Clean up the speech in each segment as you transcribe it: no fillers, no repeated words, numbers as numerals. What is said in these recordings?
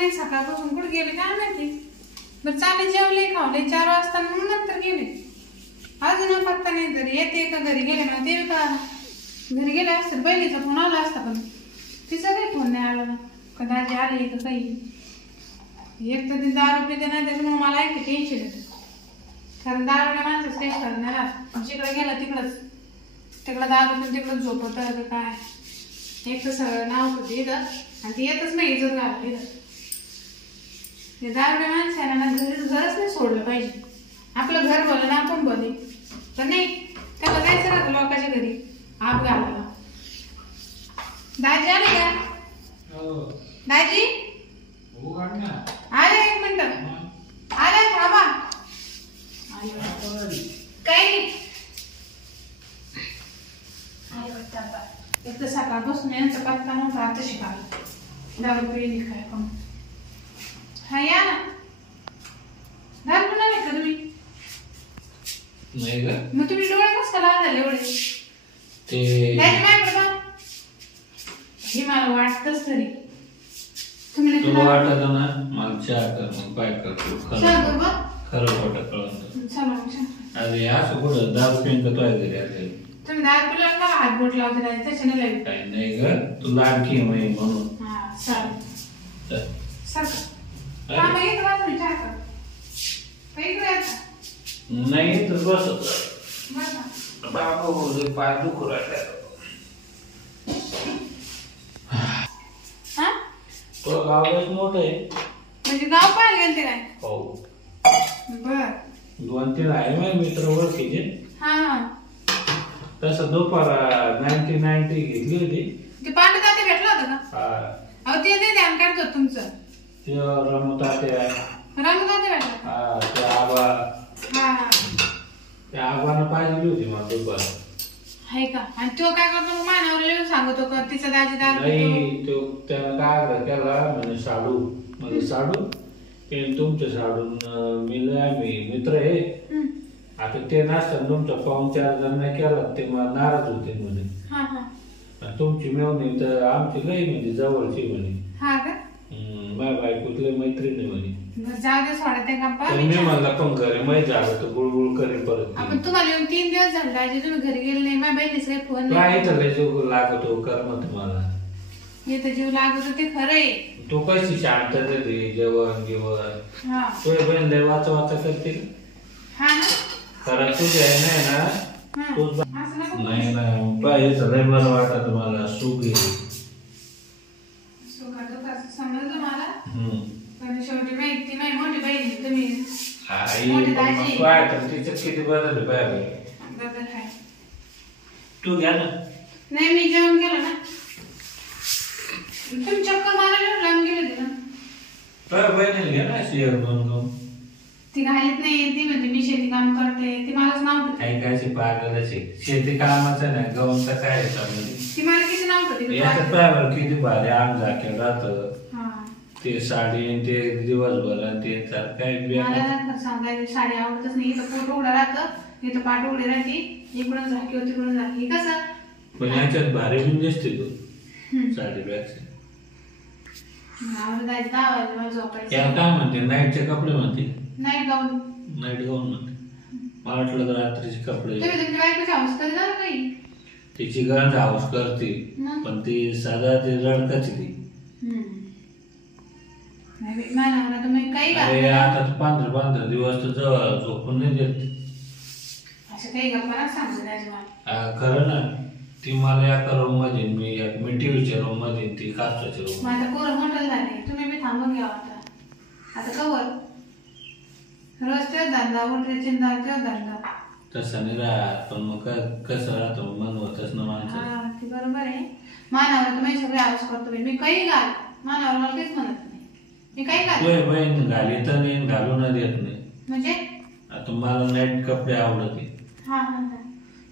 नाही सकाळपासून कुठे गेले काय माहिती. बरं चाले जेवले खावले 4 वाजता मग नंतर गेले. अजून पत्ता नाही. घरी येते का घरी गेले ना ते का घरी गेले असतात. बहिणीचा फोन आला असता पण तिचा काही फोन नाही आला ना. कदाचित आले का काही. एक तर ती दारू पिते नाही त्याच्यामुळे मला एक टेन्शन येतं. कारण दारूला माणसंच काही करणार जिकडे गेला तिकडं दारू पण तिकडं झोपत काय. एक तर सगळं नाव होतं इथं आणि ती येतच नाही इज्जत घालत इथं. ते दारूला माणसाला ना घरच नाही सोडलं पाहिजे. आपलं घर बोल ना आपण बोले पण नाही त्याला जायचं राहतं लोकांच्या घरी आप घालायला. दाजी आले का? दाजी आले 1 मिनिट आले थांबा. काही एक तर सकाळपासून यांचा पत्ता नव्हता. आता शिकायला दारू पिली काय पण. हा या ना. दारू पण आले का तुम्ही? नाही का? मग तुम्ही डोळे कसं का लाल झाले एवढे? ते काय बघा हे मला वाटतच तरी तुम्ही तुला वाटत ना मला चहा कर मग काय करतो खरं खोटं कळून. अरे असं कुठं दारू पिऊन का तुझ्या घरी आले? तुम्ही दारू पिला का हात बोट लावते त्याच्याने लागेल काही नाही ग तू लाडकी आहे म्हणून. हा चालेल सर हा मग एक राहतो विचार कर काही करायचं नाही तर बस बाबा बोलले पाय दुखू राहिला. तो गावच मोठं आहे म्हणजे गाव पाहायला गेलते काय? हो बर 2-3 आहे माझे मित्र ओळखीचे. हा तसं दुपार 90 घेतली होती. ते पांडू ताते भेटलं होतं का? हा अहो ते नाही ध्यान काढतो तुमचं. ते रमताते रंग ताते भेटलं. हा ते आबा हा त्या आबानं पाहिली होती मला दुपार. आहे का? आणि तो काय करतो मग मानावर येऊन सांगतो का तिचा दाजी दारू नाही तो त्यानं काय आग्रह केला म्हणजे साडू म्हणजे साडू ते तुमच्या साडून मी मित्र आहे. आता ते नसताना तुमचा पाहुणचार जण केला ते मला नाराज होते म्हणे. तुमची मेवणी तर आमची लई म्हणजे जवळची म्हणे. हा का? माझ्या बायकोतले मैत्रिणी म्हणे. जाऊ दे सोडा ते गप्पा. मी म्हणला पण घरी माहीत झालं तर गुळगुळ करेल परत. आपण तुम्हाला येऊन 3 दिवस झाले दाजी तुम्ही घरी गेले नाही. माझ्या बहिणीचा काही फोन नाही तर लय जीव लागतो कर मग तुम्हाला. येतं जीव लागत ते खरं आहे. तो कशी शांत देते जेवण जेवण. हा तुझ्या बहीण लय वाचा वाचा करते. हा ना खरं तुझी आहे नाही ना तूच नाही ना पाहिजे लय बरं वाटत तुम्हाला सुख आहे. समजलं मला पण शेवटी माहिती नाही मोठी बहीण तुम्ही काय तर तिच्यात किती बदल पाहिजे. बदल आहे. तू घ्या ना. नाही मी जेवण केलं ना. तुम्ही चक्कर मारायला लांब गेले होते ना. तुझ्या बहिणीला घ्या ना शेअर म्हणून. ती घालीत नाही. ती म्हणजे मी शेती काम करते. ती मलाच नाव ठेवते. ऐकायची पागलाची शेती कामाचं नाही गवंत काय ती मला किती नाव ठेवते. याच्यात पायावर किती भारी आम झाकेल राहतं. ते साडी ते दिवसभर ते काय मला सांगायचं साडी आवडतच नाही. इथं पोट उघडं राहतं इथं पाठ उघडे राहते. इकडून झाकी तिकडून झाकी कसं पण याच्यात भारी बिन दिसते तू साडी बॅगची. जायचं 10 वाजता झोपायचं. याला काय म्हणते नाईटचे कपडे म्हणते. नाईट गाऊन म्हणते. मला वाटलं तर रात्रीचे कपडे. तुम्ही तुमच्या बायकोची हाऊस करणार काही. तिची गरज हाऊस करते पण ती साधा ते रडकाची ती. अरे आता 15 दिवस तर झोपून नाही देत. असं काही गप्पा सांगतो खरं ना. ती मला एका रूम मध्ये मी टीव्हीच्या रूम मध्ये ती काचच्या रूम. माझं पोरं मोठं झाले. तुम्ही बी थांबून घ्या आता कवर रोज तेच धंदा उठे चिंता तेच धंदा. तसं नाही राहत पण मग कसं राहतं मन होतच ना माणसं. ते बरोबर आहे. मानावर तुम्ही सगळे आवाज करतो. मी काही घाल मानावर मला काहीच म्हणत नाही. मी काही घाल बहीण घाली तर नाही घालून देत नाही. म्हणजे आता मला नाईट कपडे आवडते.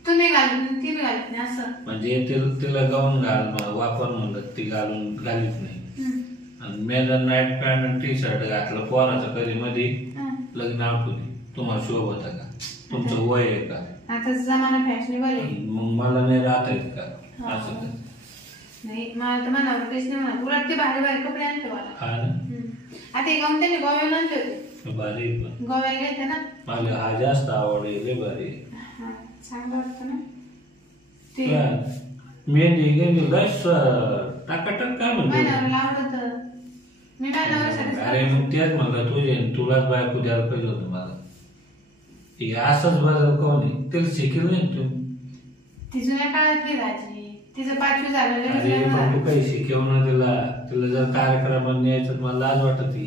तुम्ही घालून ती बी घालत नाही असं. म्हणजे तिला गाऊन घाल वापर म्हणलं ती घालीत नाही. आणि मी जर नाईट पॅन्ट टी शर्ट घातलं पोराचं कधी मध्ये लग्न आठवली तुम्हाला शोभ होता का? तुमचं वय आहे का? आता जमाना फॅशनेबल आहे. मग मला नाही राहता येत का असं? नाही मला तर मनावर काहीच नाही म्हणत. उलट ते भारी भारी कपडे आणते मला. हा ना ते गाऊन त्याने गोव्याला आणले होते. भारी पण गोव्याला गेलते ना. मला हा जास्त आवडले भारी. हा चांगलं वाटतं ना ते. मेहंदी गेली बस टाकाटक काय म्हणतो. महिन्यावर आवडत मी महिन्यावर. अरे मग तेच म्हणलं तुलाच बायको द्यायला पाहिजे होतं मला. हे असंच बदल कोणी तिला शिकल नाही तुम्ही. ती जुन्या काळात गेलाची तिचं 5वी झालं. अरे पण तू काही शिकव ना तिला जर कार्यक्रमात न्यायचं मला लाज वाटत ती.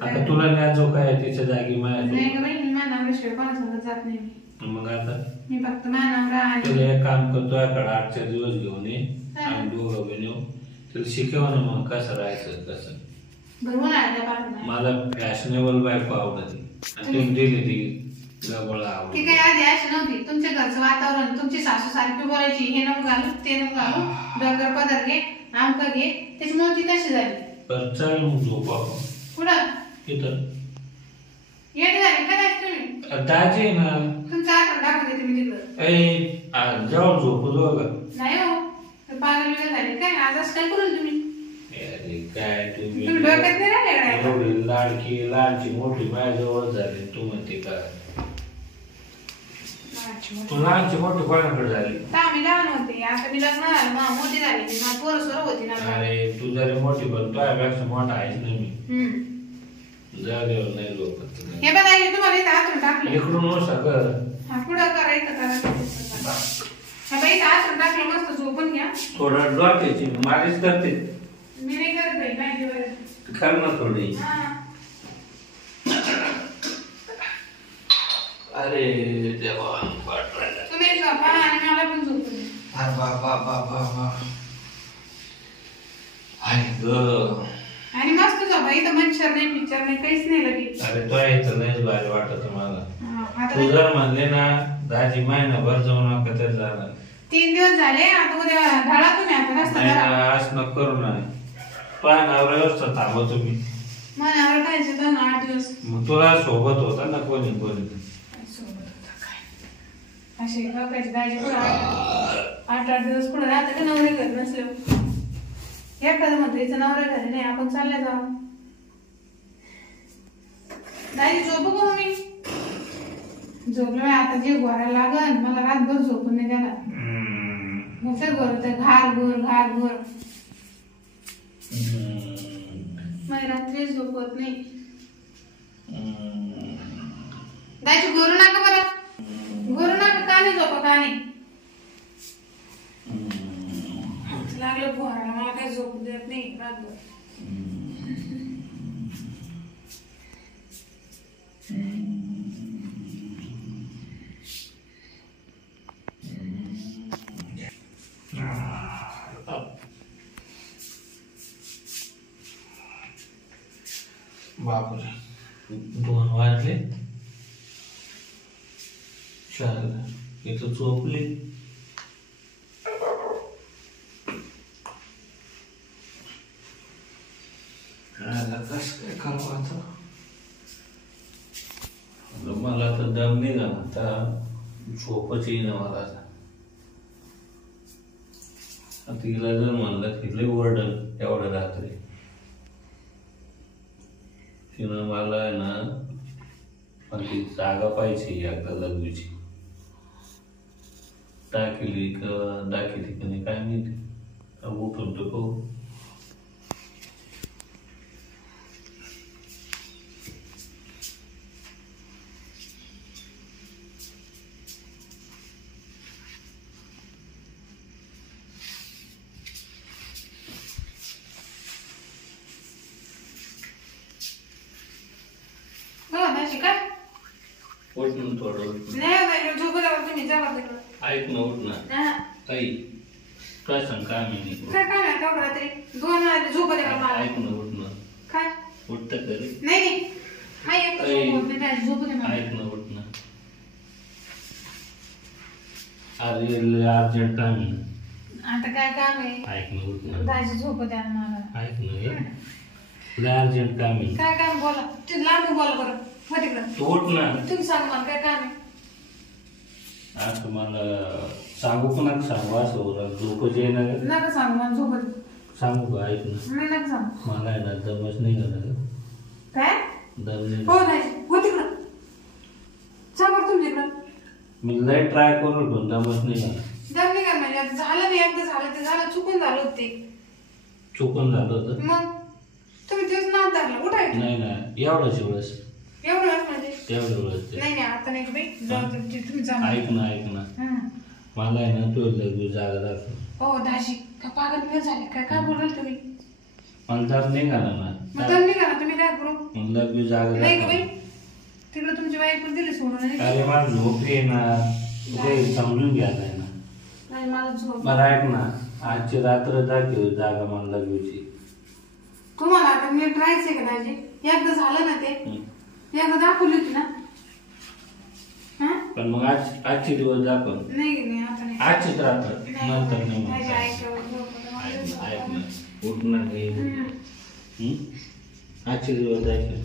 आता तुला न्यायचो काय तिच्या जागी नाही मानावर शिवाय कोणासोबत जात नाही मी. मग आता मी फक्त मानावर तुला एक काम करतो याकडे 8-4 दिवस घेऊन ये आणि दोघं बहिणी येऊ. तिला शिकव ना मग कसं राहायचं कसं. भरवून आल्या पाठवून मला फॅशनेबल बायको आवडते आणि तुम्ही दिली ती गबळ आवडते. ती काही आधी अशी नव्हती. तुमच्या घरचं वातावरण तुमची सासू सारखी बोलायची हे नको घालू ते नको घालू डोक्यावर पदर घे आमक घे त्याच्यामुळे ती तशी झाली. तर चल मग झोप आपण कुठं तिथं येत झाली का तुम्ही. दाजी ना तुमचा आठवण टाकून देते मी तिकडं. जाऊ झोपू दोघं. नाही हो पागल बिगल झाली काय आज असं काय करू तुम्ही. काय तुम्ही डोक्यात नाही राहिले एवढी लाडकी लहानची मोठी माझ्याजवळ झाली तू म्हणते का. तू लहानची मोठी कोणाकडे झाली. आम्ही लहान होते आता मी लग्न झालं मग मोठी झाली पोरं सोरं होती ना. अरे तू जरी मोठी पण तुझ्यापेक्षा मोठा आहेस ना मी. जागेवर नाही लोक. हे बघा हे तुम्हाला इथं हातून टाकलं इकडून हो सगळं. हा पुढं करायचं करा. हा बाई इथं हातून टाकलं मस्त झोपून घ्या. थोडं डोक्याची मालिश करते. मी नाही करत बाई माहिती कर ना थोडी. अरे देवा तुम्ही झोपा आणि मला पण झोपू दे. आणि मस्त झोपा इथं मच्छर नाही पिक्चर नाही काहीच नाही लगेच. अरे तो इथं लयच भारी वाटत मला. आता तू जर म्हणले ना दाजी महिनाभर जाऊ नका तर जाणार. 3 दिवस झाले आता उद्या ढाळा तुम्ही आता रस्ता करा. असं नको करू ना. पानावर व्यवस्था थांबा तुम्ही. मनावर खायचं तर 8 दिवस. मग तुला सोबत होता ना कोणी सोबत होता काय असे लोकांची दाजी पुढे 8 दिवस पुढे राहतं का नवरे घर नसल्यावर. एखादं म्हणतो नवऱ्या घरी नाही आपण चालल्या जाऊ. दाजी झोपू का मी झोपलं आता जे घोरायला लागल मला रातभर झोपून नाही द्याला. मोठं घर होतं घार घोर मग रात्री झोपत नाही. दाजी गोरू नका बरं गोरू नका का नाही झोपा का नाही. लागलं घोरायला मला काही झोपू देत नाही रातभर. बापरे 2 वाजले. इथं झोपली. कस काय करू आता. मला तर दम नाही ना आता झोपच येईना मला आता. तिला जर म्हणलं तिथले ओरडल एवढं रात्री. तिनं मला आहे ना पण ती जागा पाहिजे एकदा लग्नाची. दाखिली का नाही काय माहिती. उठून तो पाहू. उठ ना थोडं. ऐक ना उठ ना. आई काय सांग काय मी ऐक ना उठ ना. उठत तरी ऐक ना उठ ना. अरे अर्जंट काम आहे. आता काय काम आहे. ऐक ना उठ ना. दाजी झोप द्या मला. ऐक ना अर्जंट काम आहे. काय काम बोला ते लांब बोला बरं. तू उठ ना. तुम्ही सांग मला काय काम आहे. आता मला सांगू पण नका सांगू असं झोपच येणार. नका सांगू मला झोपत सांगू का ऐक ना. नाही नका सांगू. मला आहे ना जमच नाही ना. काय दम नाही हो नाही हो तिकडं जा बरं तुम्ही तिकडं मी लय ट्राय करून पण दमच नाही आला. दम नाही का म्हणजे आता झालं नाही एकदा झालं ते झालं चुकून झालं होतं ते चुकून झालं होतं. मग तुम्ही तेच नाव धरलं उठायचं नाही नाही एवढंच एवढंच एवढं म्हणजे तेवढं एवढंच नाही नाही आता नाही का बाई जाऊ दे, ते तुम्ही जा ऐक ना हं. मला आहे ना तू लग्न जागा दाखव. हो दाशी का पागल बिगल झाले काय काय बोलाल तुम्ही मला तर नाही घाला ना मग दम नाही करा तुम्ही काय करू मग लग्न जागा नाही का बाई दाखव. तिकडे तुमची बाईक पण दिली सोडून नाही अरे मला झोप ये ना तुझे समजून घ्या नाही ना. नाही, मला झोप बरं ऐक ना आजची रात्र दाखव जागा मला लग्नची. तुम्हाला आता नीट राहायचंय का दाजी एकदा झालं ना ते एकदा दाखवली होती ना हा पण मग आजचे दिवस दाखव. नाही नाही आता नाही आजचीच रात्र नंतर नाही दाजी, म्हणता. ऐक, झोप, ऐक ना उठ ना काही आजचे दिवस दाखव.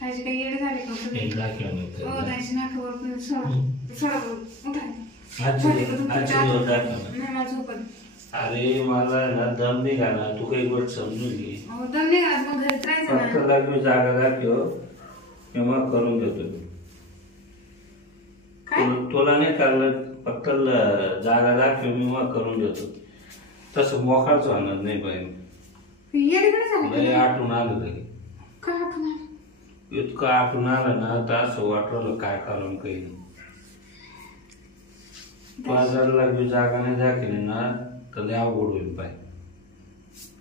दाजी काही येडे झाले का तुम्ही? दाखव हो दाजी नका बरं सोडा सोडा बरं उठा आजचे दिवस दाखव ना. नाही मला झोपत अरे मला ना दम नाही घाला तू काही गोष्ट समजून घे. अहो दम नाही घालत मग घरीच राहायचं फक्त ना लग्न जागा दाखव मी मग करून देतो. काय तुला नाही करलं फक्त जागा दाखव मी मग करून देतो. तसं मोकळाच होणार नाही पाहिजे. येडे पण झाले लय का? आठवून आलं तरी काय आठवण आलं? इतकं आठवून आलं ना तर असं वाटलं काय कारण काही नाही. बाजारला लग्न जागा नाही दाखवली ना तर लय अवघड होईल पाय.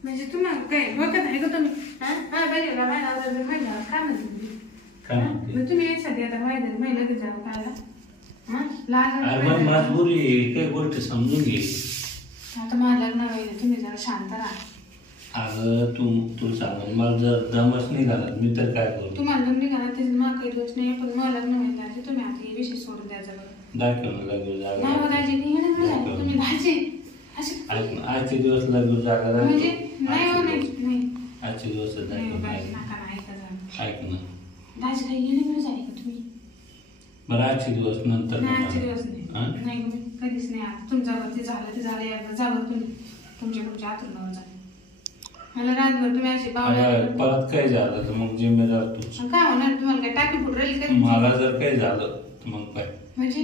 म्हणजे तुम्हाला काय डोक्यात आहे का तुम्ही हा हा पाहिजे का माझ्या आवाजात माहिती काय म्हणते तुम्ही काय म्हणते? मग तुम्ही यासाठी आता माहिती महिला लगेच जावं खायला हा लहान अरे मग मजबुरी आहे, काही गोष्टी समजून घे. आता माझं लग्न होईल तुम्ही जरा शांत राहा. अगं तू सांग मला जर दमच नाही घालत मी तर काय करू. तुम्हाला लग्न घाला ते मला काही दोष नाही पण मला लग्न होईल दाजी तुम्ही आता हे विषय सोडून द्यायचा बरं दाखव ना लग्न नाही जागा. हो दाजी हे नाही झालं तुम्ही दाजी असे ऐक ना, आजचे दिवस लग्न जागा दाखव. म्हणजे नाही हो नाही नाही आजचे दिवस नाही दाखव. बाई, नका ना ऐका जरा. ऐक ना दाजी काही हे नाही झाले का तुम्ही बरं आजचे दिवस नंतर नाही आजचे दिवस हा? नाही नाही गं, कधीच नाही आता तुमच्यावर ते झालं एकदा जावं तुम्ही तुमच्या आतुरणावर झालं मला रातभर तुम्ही अशी अरे पावल्या परत काही झालं तर मग जिम्मेदार तूच. काय होणार तुम्हाला काय टाकी फुट राहील का मला जर काही झालं तर मग काय म्हणजे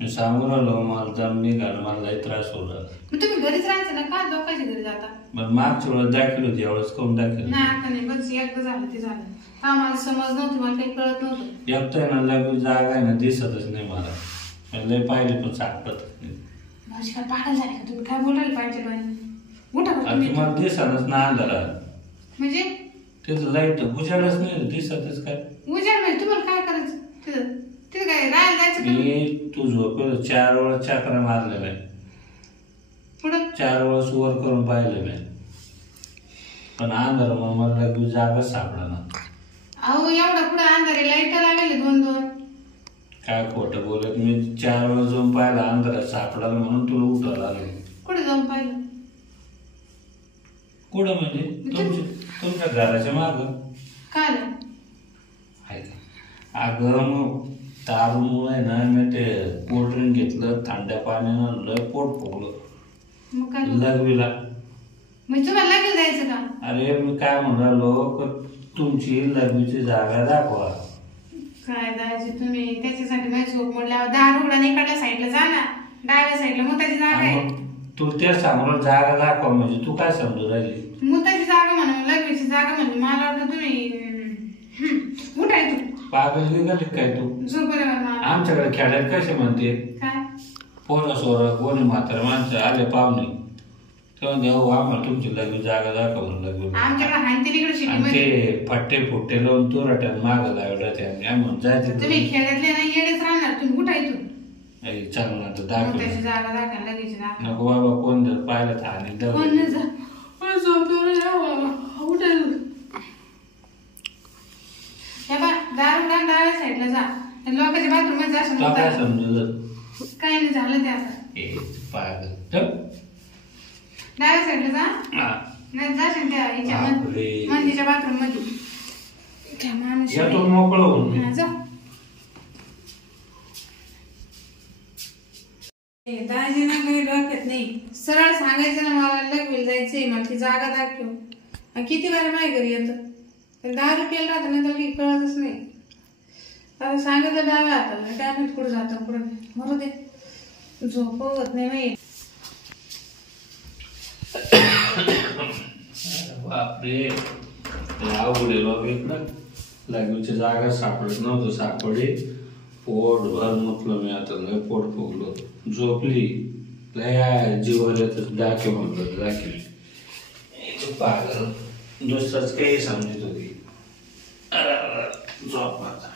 मी सांगून आलो मला दम नाही घाल मला लई त्रास होत राहिला. मग तुम्ही घरीच राहायचं ना का लोकांच्या घरी जाता बरं मागच्या वेळेस दाखल होती एवढंच करून दाखल. नाही आता नाही बस एकदा झालं ते झालं का मला समज नव्हती मला काही कळत नव्हतं एकटं आहे ना लग्न जागा आहे ना दिसतच नाही मला. लय पाहिले पण सापडतच नाही. माझी काय पागल झाली का तुम्ही काय बोलायला पाहिजे बाई उठा बरं तुम्ही मला दिसतच ना अंधारा म्हणजे तिथं लाईट उजाडच नाही दिसतच काय. उजाड म्हणजे तुम्हाला काय करायचं तिथं तिथं काय राहायला जायचं का मी तू झोपेल 4 वेळा चक्रा मारलेला आहे. पुढं 4 वेळा सुवर करून पाहिलं मी पण अंधार मग मला लग्न जागा सापडा ना. अहो एवढा पुढे अंधारे लाईट लागले 2-2 काय खोटं बोलत मी 4 वेळा जाऊन पाहिला अंधारात सापडा म्हणून तुला उठवला आलं. कुठे जाऊन पाहिलं कुठं म्हणजे तुमच्या घराच्या माग काय आलं? आहे का. अगं मग दारूमुळे ना मी ते कोल्ड्रिंक घेतलं थंड्या पाण्यानं लय पोट फुगलं मग काय लग्नीला. म्हणजे तुम्हाला लगेच जायचं का अरे मी काय म्हणालो तुमची लग्नीची जागा दाखवा. काय जायचं तुम्ही त्याच्यासाठी माझी झोप मोडल्यावर दार उघडा इकडल्या साईडला जा ना डाव्या साईडला मुताची जागा आहे मग तू त्या सांगून जागा दाखवा म्हणजे तू काय समजू राहिली. मुताची जागा म्हणून लग्नाची जागा म्हणजे मला वाटतं तुम्ही उठाय तू पागल निघाली काय तू. झोपल्यावर आमच्याकडे खेड्यात कसे म्हणते काय पोरं सोरं कोणी म्हातारा माणसं आले पाहुणे तेव्हा देऊ आम्हाला तुमची लग्न जागा दाखवा लग्न. आमच्याकडे हाय तिकडे आणि सिटीमध्ये ते फट्टे फुट्टे लावून तू रट्यात माग लावलं त्या म्हणून जायचं. तुम्ही खेड्यातले नाही येडेच राहणार तुम्ही उठाय तू चांगलं ना तर दाखव. मुताची जागा दाखवा लगेच दाखवा नको बाबा कोण जर पाहिलं तर आणि कोण नाही जा झोपल्यावर या बाबा उठाय हे बा दार उघडा डाव्या साईडला जा लोकांच्या बाथरूम मध्ये जा तो काय समजलं काही नाही झालं ते आता पागल ठेव. डाव्या साईडला जा हा. नाही जाशील त्या ह्याच्या बापरे. मंदीच्या बाथरूम मध्ये काय माणूस या तो मोकळं होऊन मी. हा, जा दाजी ना काही डोक्यात नाही सरळ सांगायचं ना मला लग्न जायचंय मला ती जागा दाखव किती वेळा माझ्या घरी येतं पण 10 रुपयाला राहतं नाही तर काही कळतच नाही. आता सांगितलं डाव्या हाताला काय माहित कुठं जातं कुठं नाही. मरू दे, झोप होत नाही बाई. बापरे, अवघड आहे बाबा. इकडं लागूची जागा सापडत नव्हतं, सापडे पोट भर म्हटलं मी. आता लय पोट फुगलो, झोपली लय जीवाला तर दाखे म्हणलं दाखे पागल. दुसरंच काही समजत होती. झोप आता.